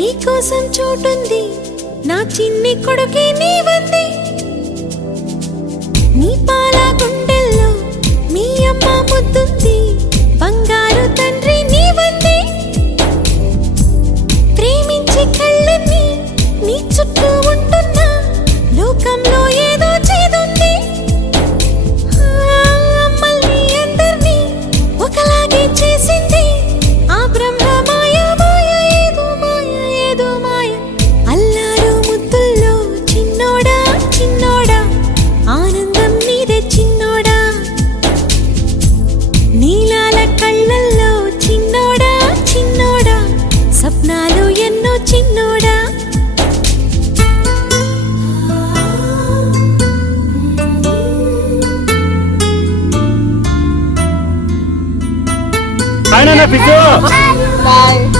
నీకోసం చోటుంది నా చిన్ని కొడుకే నీవంది నీ పాల గుండెల్లో మీ అమ్మ ముద్దుంది బంగారు తండ్రి నీవంది ప్రేమించి కళ్ళని నీ చుట్టూ ఉంటున్నా లోకంలో ఏదో చేదుంది మళ్ళీ అందర్నీ ఒకలాగే చేసింది ఆ బ్రహ్మ మాయ మాయ ఏదో మాయ ఏదో మాయ అల్లారు ముద్దుల్లో చిన్నోడా చిన్నోడా ఆనందం నీదే చిన్నోడా నీలాల కళ్ళల్లో చిన్నోడా చిన్నోడా సప్నాలు ఎన్నో చిన్నోడా Ay, no, no, pico.